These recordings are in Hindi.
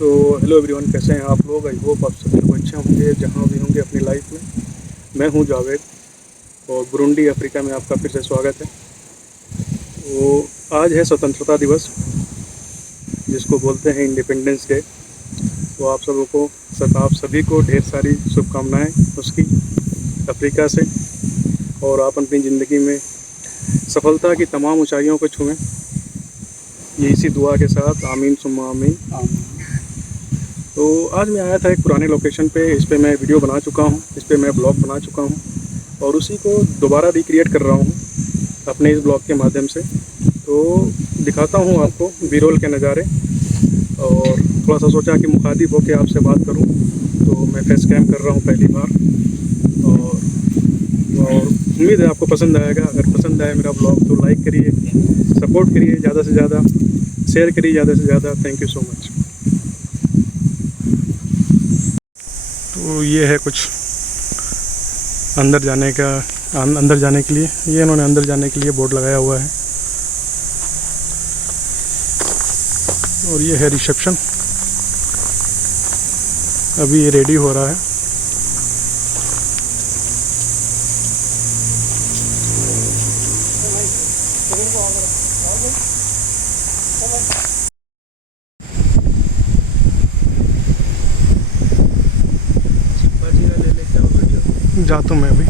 तो हेलो एवरीवन, कैसे हैं आप लोग। आई होप आप सभी लोग अच्छे होंगे जहां भी होंगे अपनी लाइफ में। मैं हूं जावेद और बुरुंडी अफ्रीका में आपका फिर से स्वागत है। तो आज है स्वतंत्रता दिवस, जिसको बोलते हैं इंडिपेंडेंस डे। तो आप सभी को ढेर सारी शुभकामनाएं उसकी, अफ्रीका से। और आप अपनी ज़िंदगी में सफलता की तमाम ऊंचाइयों को छुएं, ये इसी दुआ के साथ। आमीन सुम्मा आमीन। तो आज मैं आया था एक पुराने लोकेशन पे। इस पे मैं वीडियो बना चुका हूँ, इस पे मैं ब्लॉग बना चुका हूँ और उसी को दोबारा रिक्रिएट कर रहा हूँ अपने इस ब्लॉग के माध्यम से। तो दिखाता हूँ आपको बीरोल के नज़ारे, और थोड़ा सा सोचा कि मुखातिब होकर आपसे बात करूँ। तो मैं फेस कैम कर रहा हूँ पहली बार, और उम्मीद है आपको पसंद आएगा। अगर पसंद आए मेरा ब्लॉग तो लाइक करिए, सपोर्ट करिए ज़्यादा से ज़्यादा, शेयर करिए ज़्यादा से ज़्यादा। Thank you so much. तो ये है कुछ अंदर जाने के लिए, ये इन्होंने अंदर जाने के लिए बोर्ड लगाया हुआ है। और ये है रिसेप्शन, अभी ये रेडी हो रहा है। जाता हूँ मैं अभी।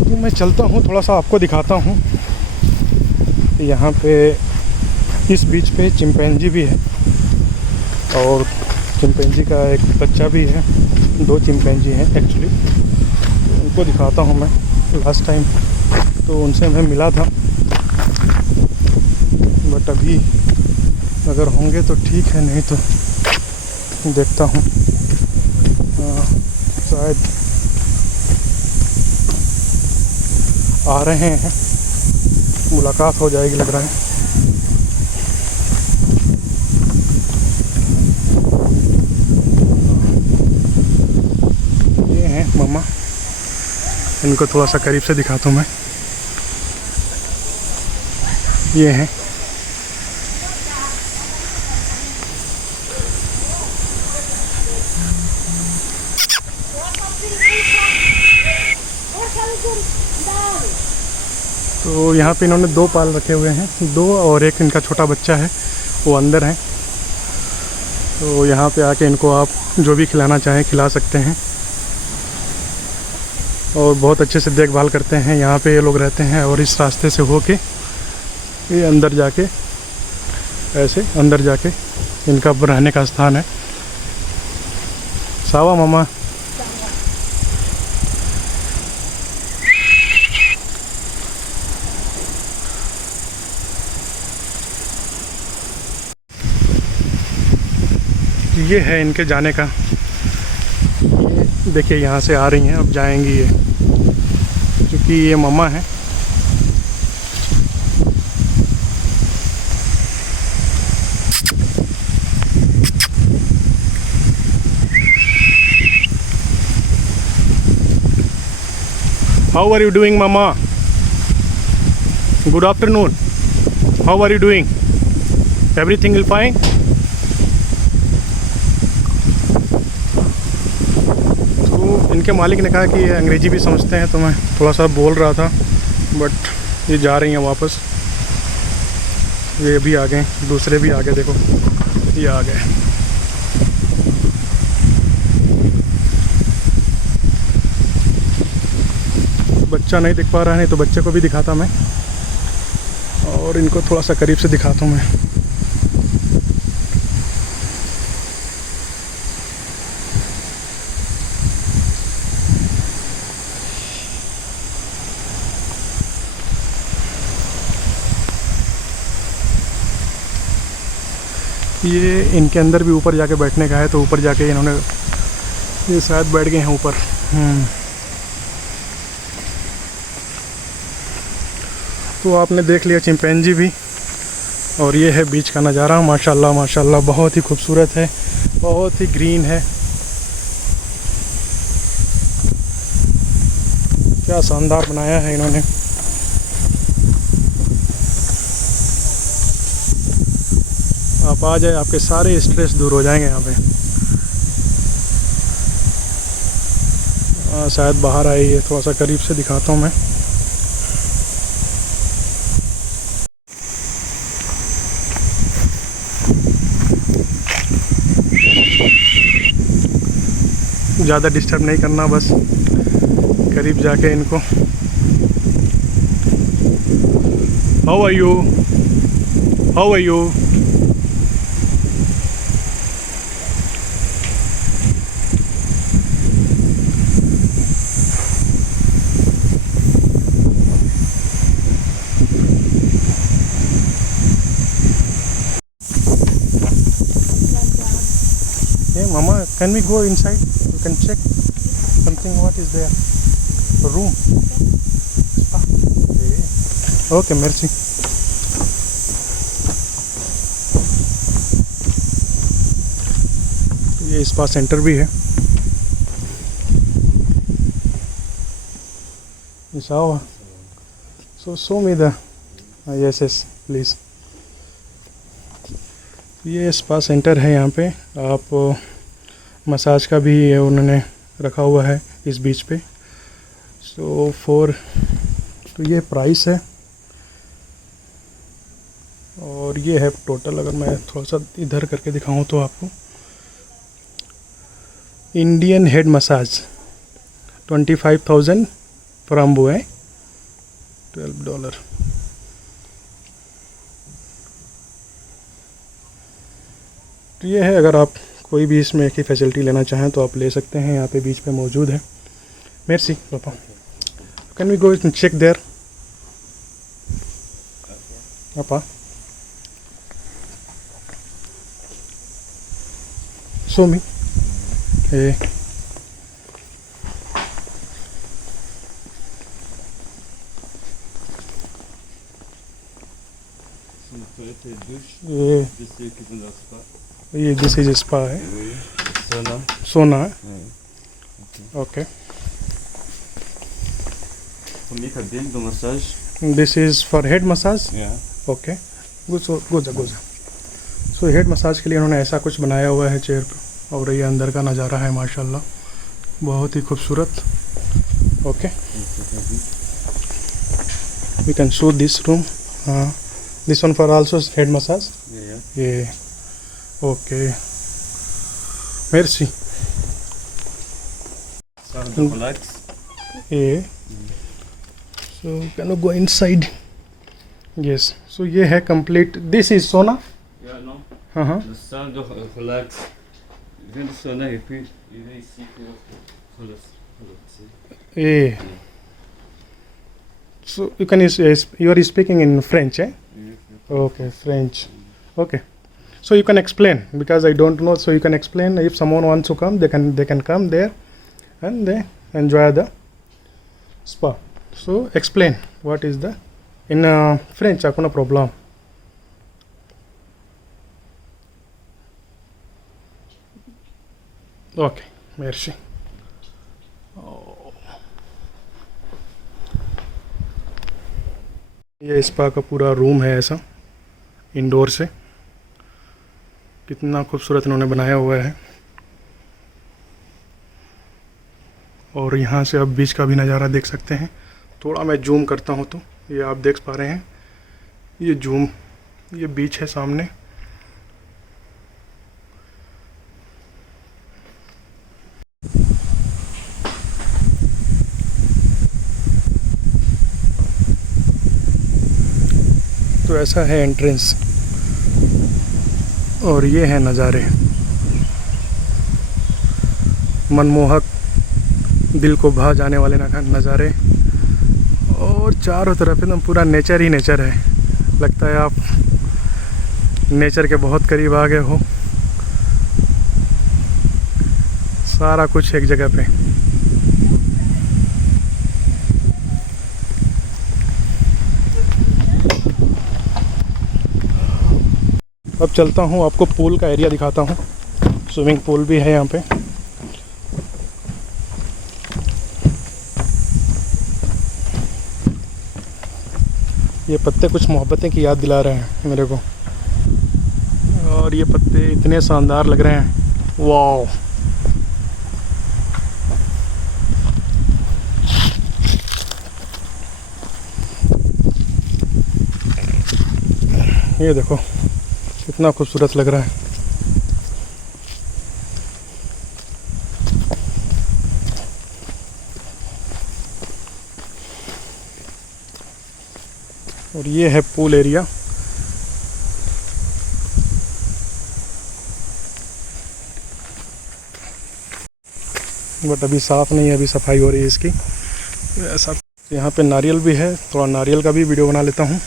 तो मैं चलता हूँ, थोड़ा सा आपको दिखाता हूँ। यहाँ पे इस बीच पे चिंपैंजी भी है, और चिंपैंजी का एक बच्चा भी है। 2 चिंपैंजी हैं एक्चुअली। तो उनको दिखाता हूँ मैं। लास्ट टाइम तो उनसे मैं मिला था, बट अभी अगर होंगे तो ठीक है, नहीं तो देखता हूँ। शायद आ रहे हैं, मुलाकात हो जाएगी लग रहा है। ये हैं मामा, इनको थोड़ा सा करीब से दिखाता हूँ मैं। ये हैं, तो यहाँ पे इन्होंने 2 पाल रखे हुए हैं, 2, और एक इनका छोटा बच्चा है, वो अंदर है। तो यहाँ पे आके इनको आप जो भी खिलाना चाहें खिला सकते हैं, और बहुत अच्छे से देखभाल करते हैं। यहाँ पे ये लोग रहते हैं, और इस रास्ते से होके ये अंदर जाके, ऐसे अंदर जाके इनका रहने का स्थान है। सावा मामा। ये है इनके जाने का। देखिए यहाँ से आ रही हैं, अब जाएंगी ये, क्योंकि ये मम्मा है। How are you doing mama? Good afternoon. How are you doing? Everything will fine? इनके मालिक ने कहा कि ये अंग्रेज़ी भी समझते हैं, तो मैं थोड़ा सा बोल रहा था, बट ये जा रही हैं वापस। ये भी आ गए, दूसरे भी आ गए, देखो ये आ गए। बच्चा नहीं दिख पा रहा है, नहीं तो बच्चे को भी दिखाता मैं, और इनको थोड़ा सा करीब से दिखाता हूँ मैं। ये इनके अंदर भी ऊपर जाके बैठने का है, तो ऊपर जाके इन्होंने, ये शायद बैठ गए हैं ऊपर। तो आपने देख लिया चिंपैंजी भी, और ये है बीच का नज़ारा। माशाल्लाह माशाल्लाह बहुत ही खूबसूरत है, बहुत ही ग्रीन है। क्या शानदार बनाया है इन्होंने। आप आ जाए, आपके सारे स्ट्रेस दूर हो जाएंगे यहाँ पे। शायद बाहर आई है, थोड़ा सा करीब से दिखाता हूँ मैं। ज़्यादा डिस्टर्ब नहीं करना, बस करीब जाके इनको। How are you, how are you. Hey mama, can we go inside? You can check something. What is there? A room. Hey. Okay, merci. ये स्पा सेंटर भी है। Isawa. So show me the yes please. ये स्पा सेंटर है। यहाँ पे आप मसाज का भी उन्होंने रखा हुआ है इस बीच पे। सो तो ये प्राइस है और ये है टोटल। अगर मैं थोड़ा सा इधर करके दिखाऊं तो आपको, इंडियन हेड मसाज 25,000 फ्रॉम है $12। तो ये है, अगर आप कोई भी इसमें की फैसिलिटी लेना चाहें तो आप ले सकते हैं। यहाँ पे बीच पे मौजूद है। मेर्सी पापा। Can we go check there पापा? Show me. ये दिस इज स्पा है। सोना है। Okay. This is for head massage. Okay, गोजा। सो हेड मसाज के लिए उन्होंने ऐसा कुछ बनाया हुआ है चेयर पर, और ये अंदर का नज़ारा है माशाल्लाह, बहुत ही खूबसूरत। Okay, we can show this room. हाँ, this one for also head massage. ये ओके, मेर्सी। ये so can you go inside? Yes. So ये है कंप्लीट। दिस इज सोना। हाँ। ये so you can you are speaking in French, eh? Okay, French. Okay, so you can explain, because I don't know, so you can explain. If someone wants to come, they can come there and they enjoy the spa. So explain what is the in French. No problem. Okay, merci. ये स्पा का पूरा रूम है ऐसा, इंडोर से। कितना खूबसूरत इन्होंने बनाया हुआ है। और यहाँ से आप बीच का भी नज़ारा देख सकते हैं। थोड़ा मैं जूम करता हूँ तो ये आप देख पा रहे हैं, ये बीच है सामने। तो ऐसा है एंट्रेंस, और ये है नज़ारे, मनमोहक, दिल को भा जाने वाले नज़ारे। और चारों तरफ एकदम पूरा नेचर ही नेचर है। लगता है आप नेचर के बहुत करीब आ गए हो। सारा कुछ एक जगह पे। अब चलता हूँ, आपको पूल का एरिया दिखाता हूँ। स्विमिंग पूल भी है यहाँ पे। ये पत्ते कुछ मोहब्बतें की याद दिला रहे हैं मेरे को, और ये पत्ते इतने शानदार लग रहे हैं, वाह। ये देखो कितना खूबसूरत लग रहा है। और ये है पूल एरिया। बट अभी साफ नहीं है, अभी सफाई हो रही है इसकी। ऐसा यहाँ पे नारियल भी है, थोड़ा नारियल का भी वीडियो बना लेता हूँ।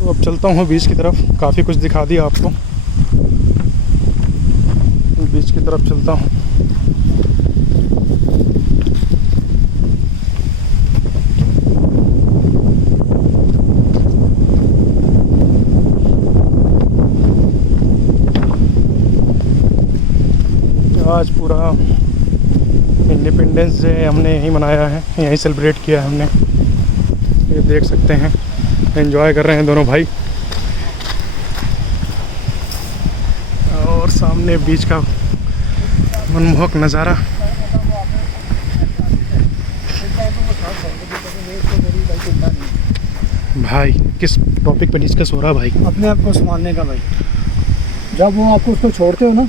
तो अब चलता हूँ बीच की तरफ, काफ़ी कुछ दिखा दिया आपको। बीच की तरफ चलता हूँ। आज पूरा इंडिपेंडेंस डे हमने यहीं मनाया है, यहीं सेलिब्रेट किया है हमने। ये देख सकते हैं, एंजॉय कर रहे हैं दोनों भाई। और सामने बीच का मनमोहक नज़ारा। भाई किस टॉपिक पे डिस्कस हो रहा है भाई? अपने आप को संभालने का भाई। जब वो आपको उसको छोड़ते हो ना,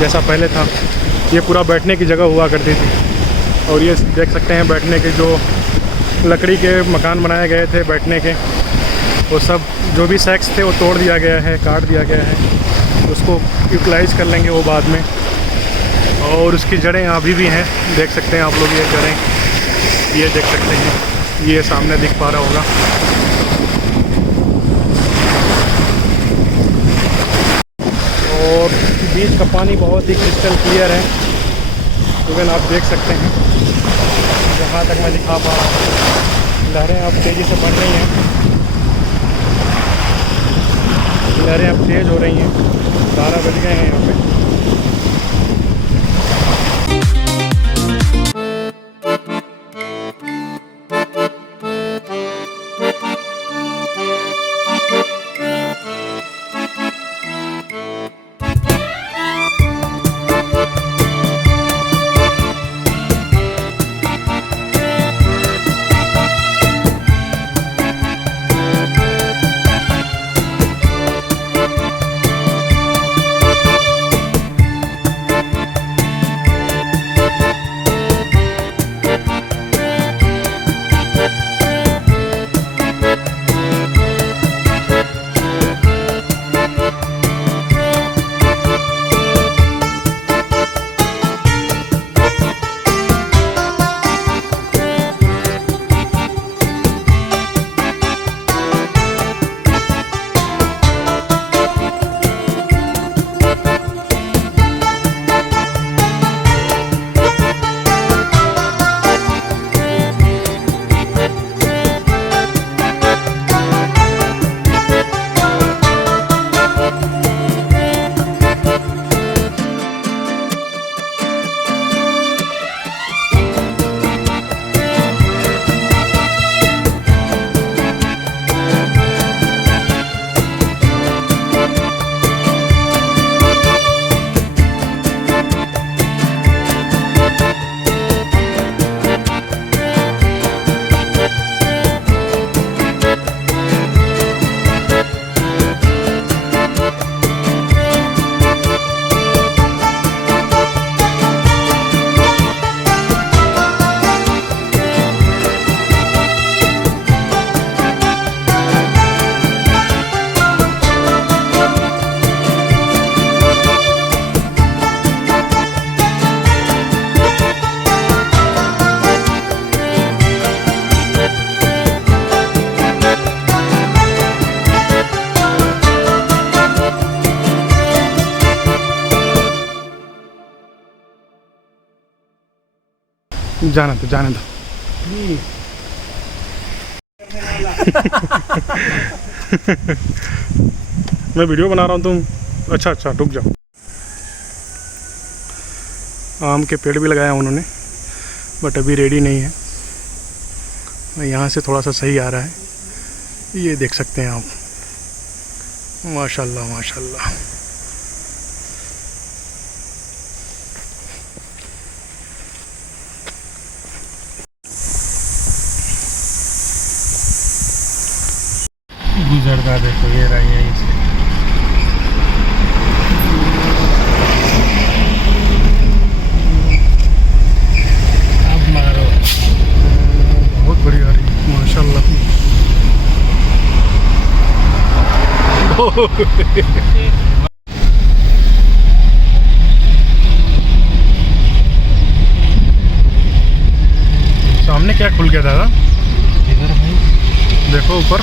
जैसा पहले था। ये पूरा बैठने की जगह हुआ करती थी और ये देख सकते हैं बैठने के जो लकड़ी के मकान बनाए गए थे बैठने के, वो सब जो भी सेक्स थे वो तोड़ दिया गया है, काट दिया गया है। उसको यूटिलाइज़ कर लेंगे वो बाद में। और उसकी जड़ें अभी भी हैं, देख सकते हैं आप लोग ये जड़ें, ये देख सकते हैं, ये सामने दिख पा रहा होगा। और बीच का पानी बहुत ही क्रिस्टल क्लियर है, इवन आप देख सकते हैं जहाँ तक मैं दिखा पा रहा हूँ। लहरें अब तेज़ी से बढ़ रही हैं, लहरें अब तेज़ हो रही हैं। 12 बज गए हैं यहाँ पे। जाने दो, जाने दो। मैं वीडियो बना रहा हूँ, तुम अच्छा अच्छा रुक जाओ। आम के पेड़ भी लगाया उन्होंने, बट अभी रेडी नहीं है। यहाँ से थोड़ा सा सही आ रहा है, ये देख सकते हैं आप। माशाल्लाह माशाल्लाह। गुजरता देखो, ये रहा यहीं से। अब मारो, बहुत बड़ी आ रही है माशाल्लाह। सामने क्या खुल गया दादा? इधर भाई देखो ऊपर।